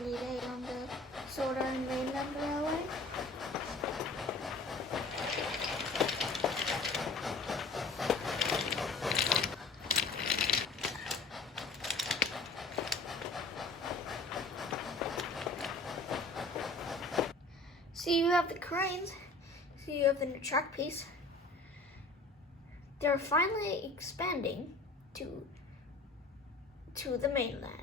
early day on the Sodor and Mainland Railway. So you have the cranes, so you have the new track piece. They're finally expanding to the mainland.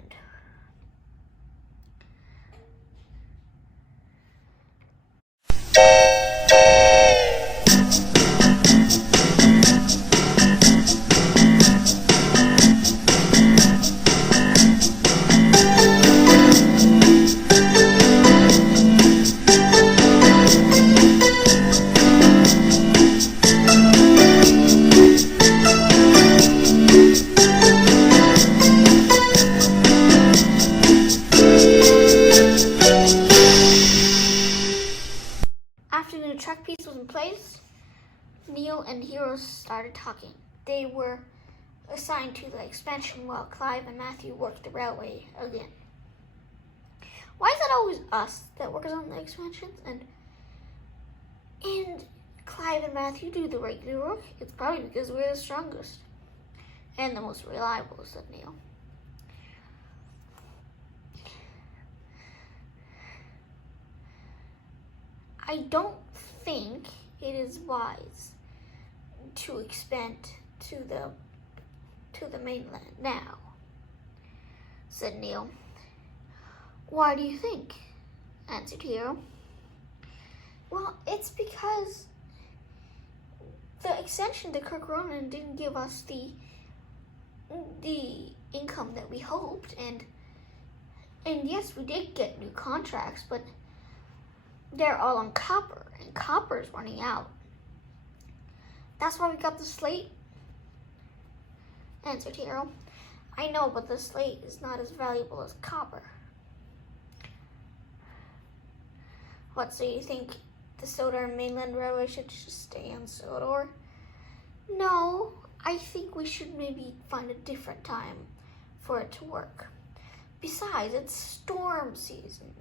After the new track piece was in place, Neil and Hero started talking. They were assigned to the expansion while Clive and Matthew worked the railway again. Why is it always us that works on the expansions and Clive and Matthew do the regular work? It's probably because we're the strongest and the most reliable, said Neil. I don't think it is wise to expand to the mainland now, said Neil. Why do you think? Answered Hero. Well, it's because the extension to Kirk Ronan didn't give us the income that we hoped, and yes, we did get new contracts, but they're all on copper, and copper is running out. That's why we got the slate, answered Hero. I know, but the slate is not as valuable as copper. What, so you think the Sodor Mainland Railway should just stay on Sodor? No, I think we should maybe find a different time for it to work. Besides, it's storm season.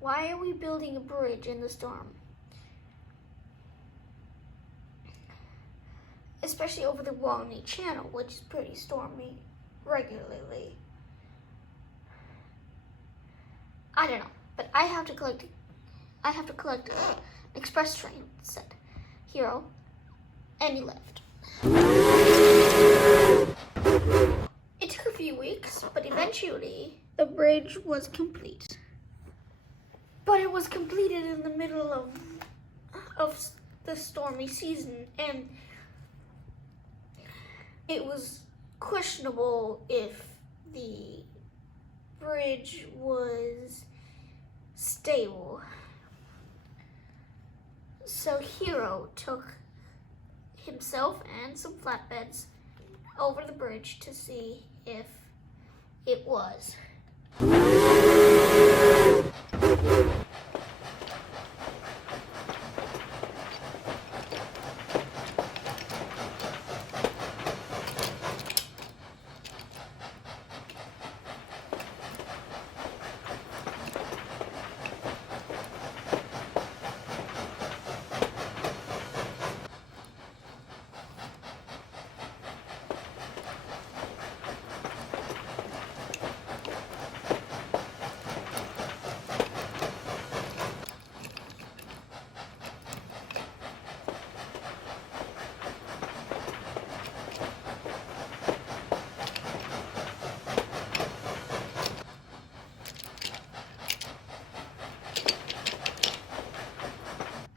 Why are we building a bridge in the storm? Especially over the Walney Channel, which is pretty stormy regularly. I don't know, but I have to collect an express train, said Hero, and he left. It took a few weeks, but eventually the bridge was complete. But it was completed in the middle of the stormy season, and it was questionable if the bridge was stable. So Hero took himself and some flatbeds over the bridge to see if it was.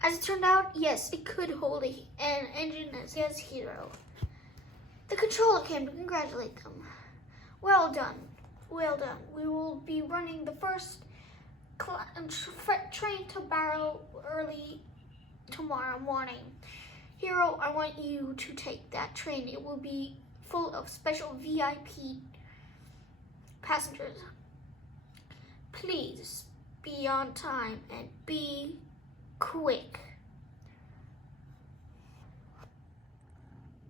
As it turned out, yes, it could hold an engine as Hero. The controller came to congratulate them. Well done, well done. We will be running the first train to Barrow early tomorrow morning. Hero, I want you to take that train. It will be full of special VIP passengers. Please be on time and be quick.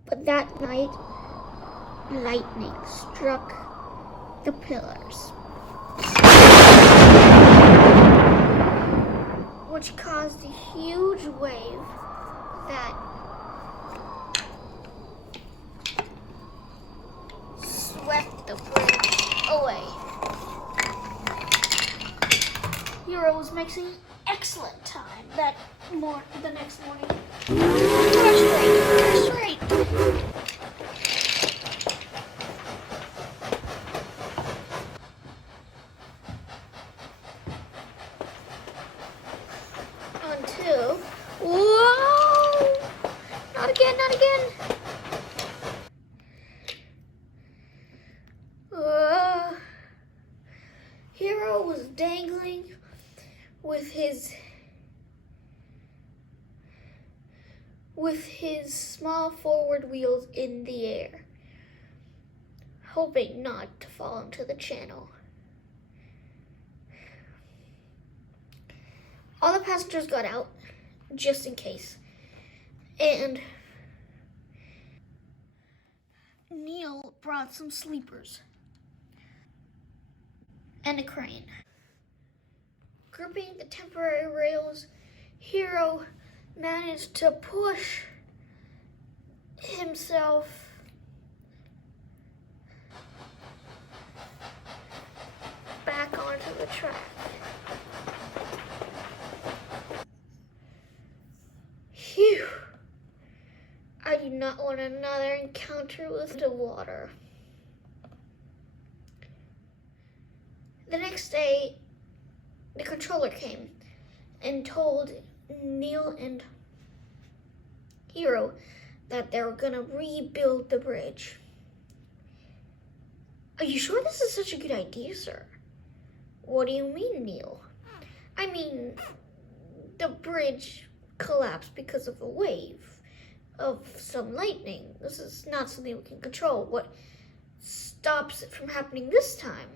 But that night, lightning struck the pillars. which caused a huge wave that swept the bridge away. Hero was making excellent time the next morning. First rate. Until, whoa! Not again, not again. Hero was dangling with his small forward wheels in the air, hoping not to fall into the channel. All the passengers got out, just in case, and Neil brought some sleepers and a crane. Gripping the temporary rails, Hero managed to push himself back onto the track. Phew! I do not want another encounter with the water. The next day, the controller came and told Neil and Hero that they were gonna rebuild the bridge. Are you sure this is such a good idea, sir? What do you mean, Neil? I mean, the bridge collapsed because of a wave of some lightning. This is not something we can control. What stops it from happening this time?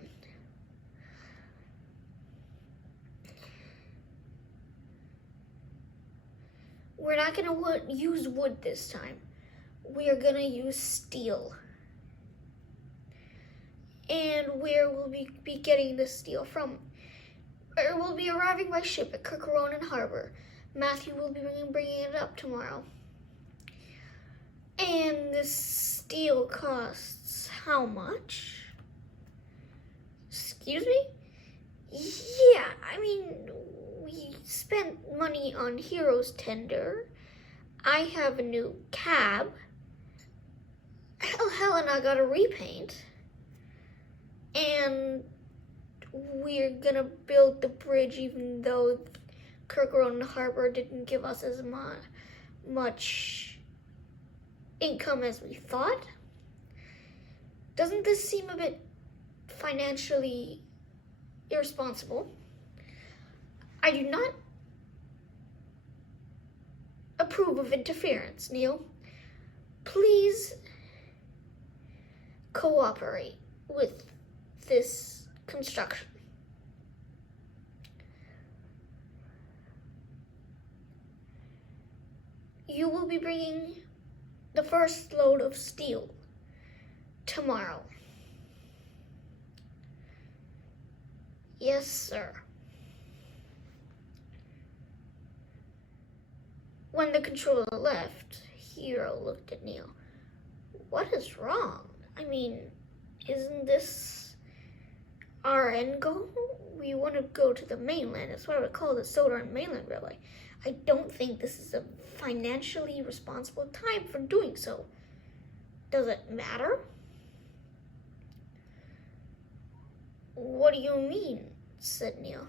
We're not going to use wood this time. We are going to use steel. And where will we be getting the steel from? It will be arriving by ship at Kirkaronen Harbor. Matthew will be bringing it up tomorrow. And this steel costs how much? Excuse me? Yeah, I mean, we spent money on Hero's tender. I have a new cab. Helena got a repaint. And we're gonna build the bridge even though Kirkaronen Harbor didn't give us as much income as we thought. Doesn't this seem a bit financially irresponsible? I do not approve of interference, Neil. Please cooperate with this construction. You will be bringing the first load of steel tomorrow. Yes, sir. When the controller left, Hero looked at Neil. What is wrong? I mean, isn't this our end goal? We want to go to the mainland. That's why we call the Sodor Mainland Railway. I don't think this is a financially responsible time for doing so. Does it matter? What do you mean? Said Neil.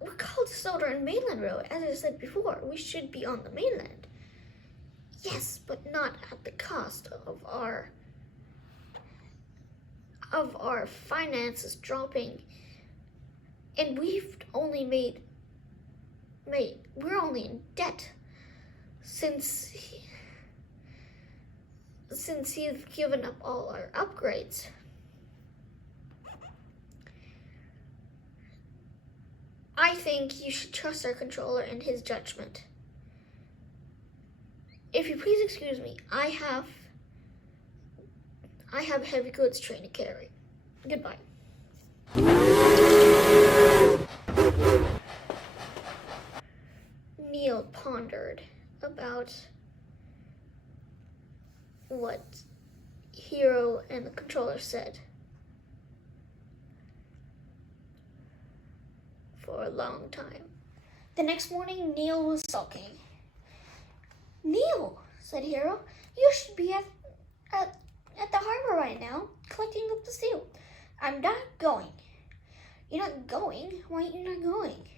We're called the Sodor Mainland Railway. As I said before, we should be on the mainland. Yes, but not at the cost of our finances dropping. And we've only we're only in debt since you've given up all our upgrades. I think you should trust our controller and his judgment. If you please excuse me, I have a heavy goods train to carry. Goodbye. about what Hero and the controller said for a long time. The next morning, Neil was sulking. "Neil," said Hero, "you should be at the harbor right now, collecting up the steel." "I'm not going." "You're not going? Why are you not going?"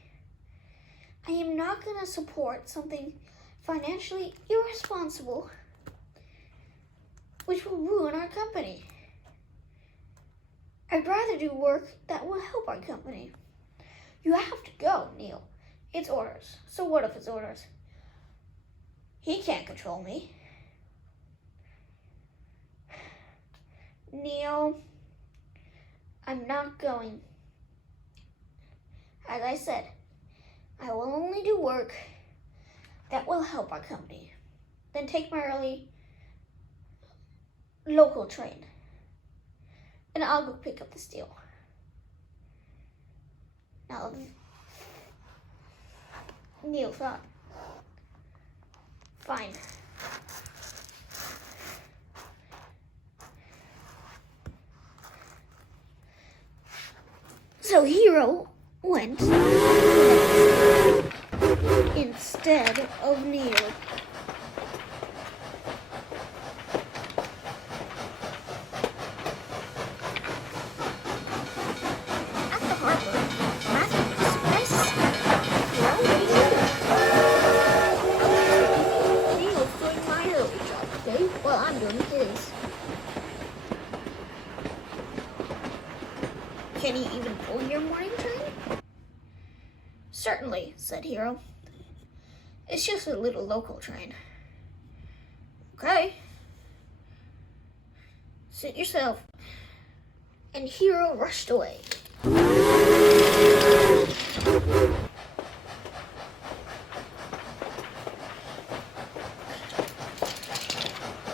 "I am not going to support something financially irresponsible which will ruin our company. I'd rather do work that will help our company." "You have to go, Neil. It's orders." "So what if it's orders? He can't control me." "Neil, I'm not going. As I said, I will only do work that will help our company. Then take my early local train, and I'll go pick up the steel." Now, Neil thought, "Fine." So Hero went instead of Neil. At the harbor, Matthew was surprised. "Hero, what are you doing?" "Neil's doing my early job today while I'm doing his." "Can he even pull your morning train?" "Certainly," said Hero. "It's just a little local train." "Okay. Suit yourself." And Hero rushed away.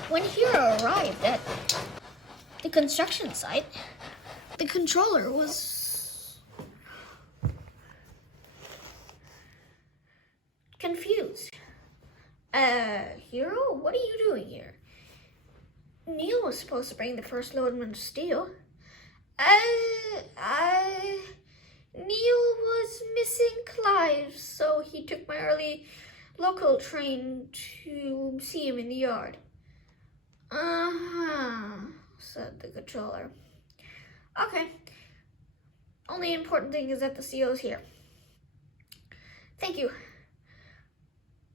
When Hero arrived at the construction site, the controller was confused. "Hero, what are you doing here?" "Neil was supposed to bring the first loadment of steel." Neil was missing Clive, so he took my early local train to see him in the yard." "Uh-huh," said the controller. "Okay. Only important thing is that the steel is here." "Thank you.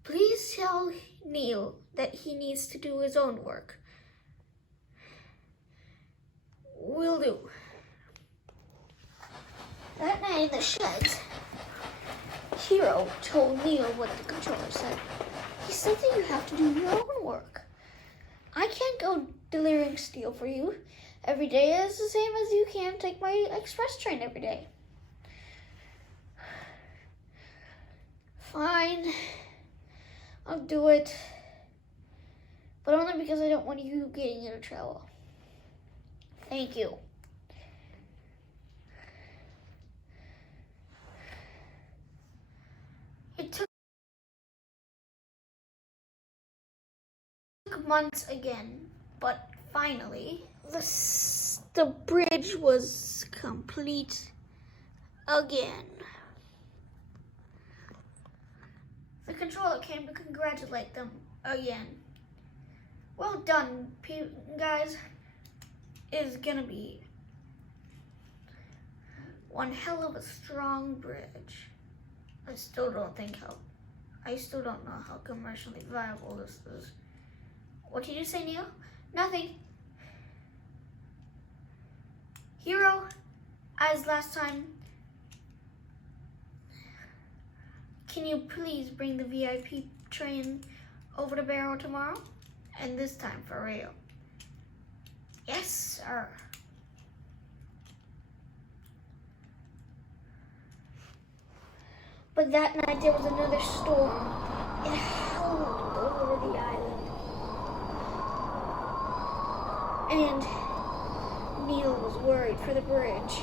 Please tell Neil that he needs to do his own work." "Will do." That night in the sheds, Hero told Neil what the controller said. "He said that you have to do your own work. I can't go delivering steel for you every day as the same as you can't take my express train every day." "Fine, I'll do it, but only because I don't want you getting into trouble." "Thank you." It took months again, but finally, the bridge was complete again. The controller came to congratulate them again. "Well done, guys. It's gonna be one hell of a strong bridge. I still don't know how commercially viable this is." "What did you say, Neil?" "Nothing." "Hero, as last time, can you please bring the VIP train over to Barrow tomorrow? And this time for real." "Yes, sir." But that night there was another storm. It howled over the island. And Neil was worried for the bridge.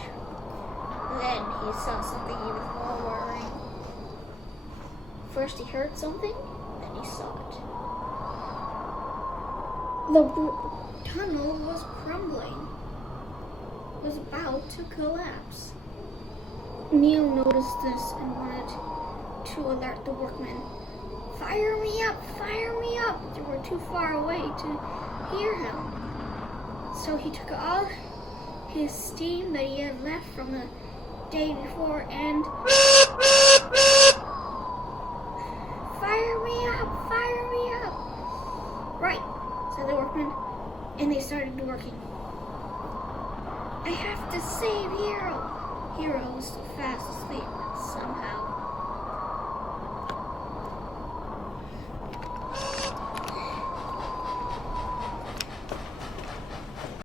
Then he saw something even more worrying. First he heard something, then when he saw it. The tunnel was crumbling, was about to collapse. Neil noticed this and wanted to alert the workmen. Fire me up! Fire me up! They were too far away to hear him. So he took all his steam that he had left from the day before and fire me up! Fire me up! Right, said the workmen, and they started working. I have to save Hero! Hero was still fast asleep somehow.